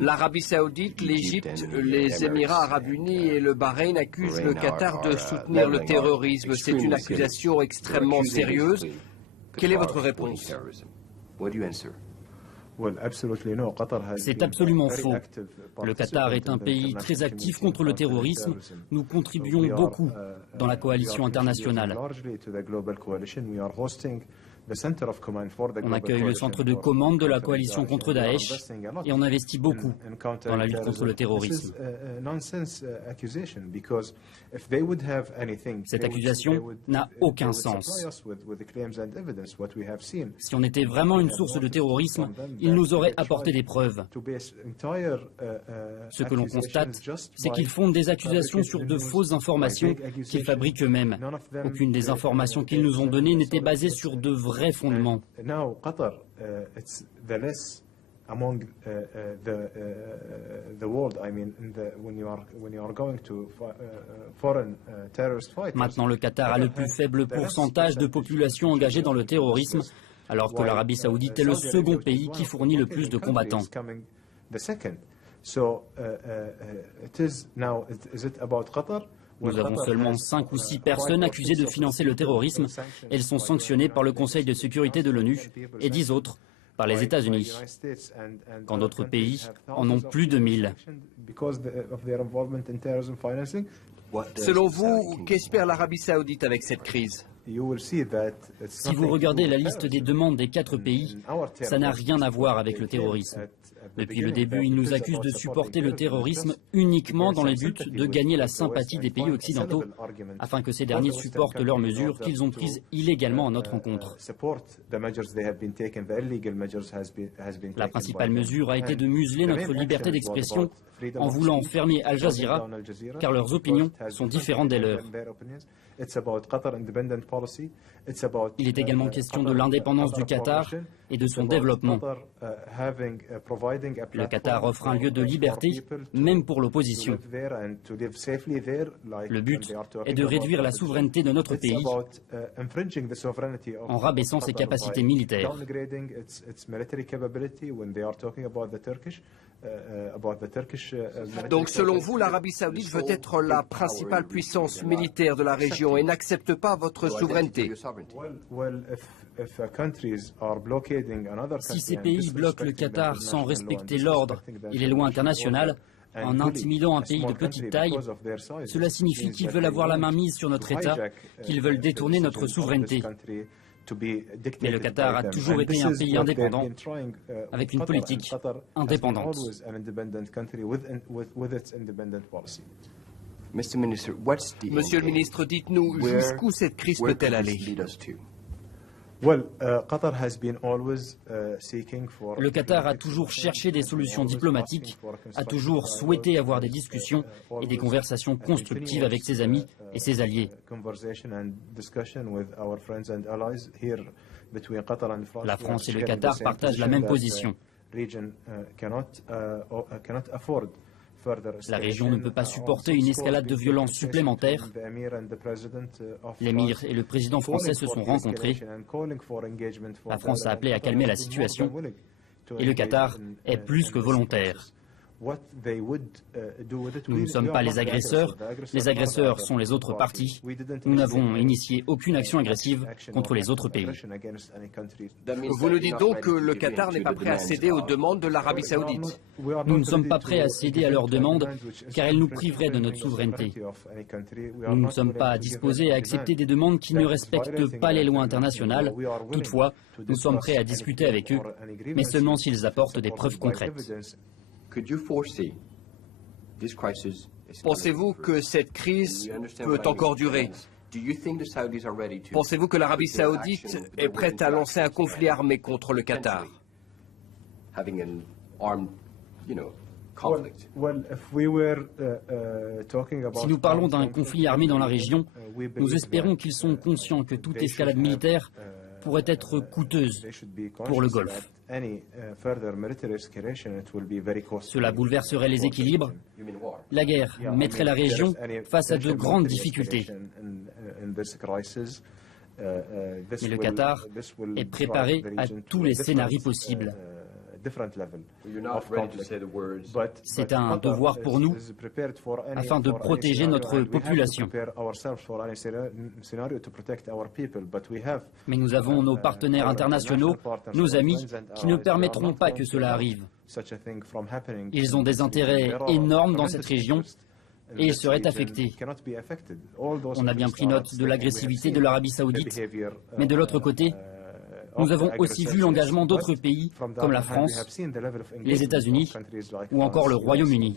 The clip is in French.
L'Arabie Saoudite, l'Égypte, les Émirats Arabes Unis et le Bahreïn accusent le Qatar de soutenir le terrorisme. C'est une accusation extrêmement sérieuse. Quelle est votre réponse? C'est absolument faux. Le Qatar est un pays très actif contre le terrorisme. Nous contribuons beaucoup dans la coalition internationale. On accueille le centre de commande de la coalition contre Daesh et on investit beaucoup dans la lutte contre le terrorisme. Cette accusation n'a aucun sens. Si on était vraiment une source de terrorisme, ils nous auraient apporté des preuves. Ce que l'on constate, c'est qu'ils fondent des accusations sur de fausses informations qu'ils fabriquent eux-mêmes. Aucune des informations qu'ils nous ont données n'était basée sur de vrais fondements. Maintenant, le Qatar a le plus faible pourcentage de population engagée dans le terrorisme, alors que l'Arabie Saoudite est le second pays qui fournit le plus de combattants. Nous avons seulement 5 ou 6 personnes accusées de financer le terrorisme. Elles sont sanctionnées par le Conseil de sécurité de l'ONU et 10 autres par les États-Unis, quand d'autres pays en ont plus de 1000. Selon vous, qu'espère l'Arabie Saoudite avec cette crise? Si vous regardez la liste des demandes des 4 pays, ça n'a rien à voir avec le terrorisme. Depuis le début, ils nous accusent de supporter le terrorisme uniquement dans le but de gagner la sympathie des pays occidentaux, afin que ces derniers supportent leurs mesures qu'ils ont prises illégalement à notre encontre. La principale mesure a été de museler notre liberté d'expression en voulant fermer Al Jazeera, car leurs opinions sont différentes des leurs. Il est également question de l'indépendance du Qatar et de son développement. Le Qatar offre un lieu de liberté, même pour l'opposition. Le but est de réduire la souveraineté de notre pays en rabaissant ses capacités militaires. Donc selon vous, l'Arabie Saoudite veut être la principale puissance militaire de la région et n'accepte pas votre souveraineté. Si ces pays bloquent le Qatar sans respecter l'ordre et les lois internationales, en intimidant un pays de petite taille, cela signifie qu'ils veulent avoir la main mise sur notre État, qu'ils veulent détourner notre souveraineté. Mais le Qatar a toujours été un pays indépendant, avec une politique indépendante. Monsieur le ministre, dites-nous jusqu'où cette crise peut-elle aller? Le Qatar a toujours cherché des solutions diplomatiques, a toujours souhaité avoir des discussions et des conversations constructives avec ses amis et ses alliés. La France et le Qatar partagent la même position. La région ne peut pas supporter une escalade de violence supplémentaire. L'émir et le président français se sont rencontrés. La France a appelé à calmer la situation et le Qatar est plus que volontaire. Nous ne sommes pas les agresseurs sont les autres parties. Nous n'avons initié aucune action agressive contre les autres pays. Vous nous dites donc que le Qatar n'est pas prêt à céder aux demandes de l'Arabie Saoudite? Nous ne sommes pas prêts à céder à leurs demandes car elles nous priveraient de notre souveraineté. Nous ne sommes pas disposés à accepter des demandes qui ne respectent pas les lois internationales. Toutefois, nous sommes prêts à discuter avec eux, mais seulement s'ils apportent des preuves concrètes. Pensez-vous que cette crise peut encore durer? Pensez-vous que l'Arabie Saoudite est prête à lancer un conflit armé contre le Qatar? Si nous parlons d'un conflit armé dans la région, nous espérons qu'ils sont conscients que toute escalade militaire pourrait être coûteuse pour le Golfe. Cela bouleverserait les équilibres. La guerre mettrait la région face à de grandes difficultés. Mais le Qatar est préparé à tous les scénarios possibles. C'est un devoir pour nous afin de protéger notre population. Mais nous avons nos partenaires internationaux, nos amis, qui ne permettront pas que cela arrive. Ils ont des intérêts énormes dans cette région et seraient affectés. On a bien pris note de l'agressivité de l'Arabie saoudite, mais de l'autre côté, nous avons aussi vu l'engagement d'autres pays comme la France, les États-Unis ou encore le Royaume-Uni.